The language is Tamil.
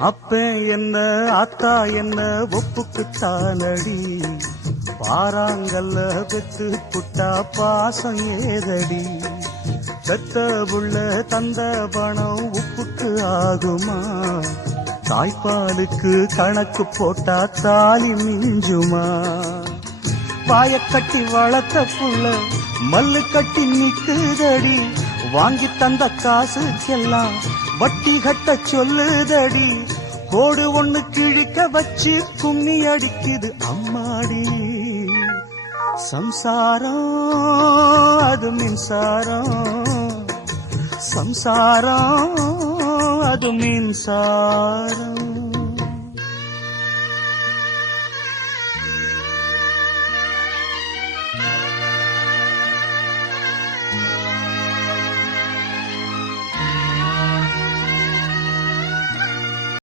அப்ப என்ன ஆத்தா என்ன ஒப்புக்குத்தானடி, பாராங்கல்ல பெத்து புட்டா பாசம் ஏதடி, பெத்த புள்ள தந்த பணம் உப்புக்கு ஆகுமா, தாய்ப்பாலுக்கு கணக்கு போட்டா தாலி மிஞ்சுமா, வாயக்கட்டி வளர்த்த புள்ள மல்லு கட்டி நிக்குதடி, வாங்கி தந்த காசுக்கெல்லாம் வட்டி கட்ட சொல்லுதடி, கோடு ஒண்ணு கிழிக்க வச்சு கும்மி அடிக்குது அம்மாடி, சம்சாரம் அது மின்சாரம், சம்சாரம் அது மின்சாரம்.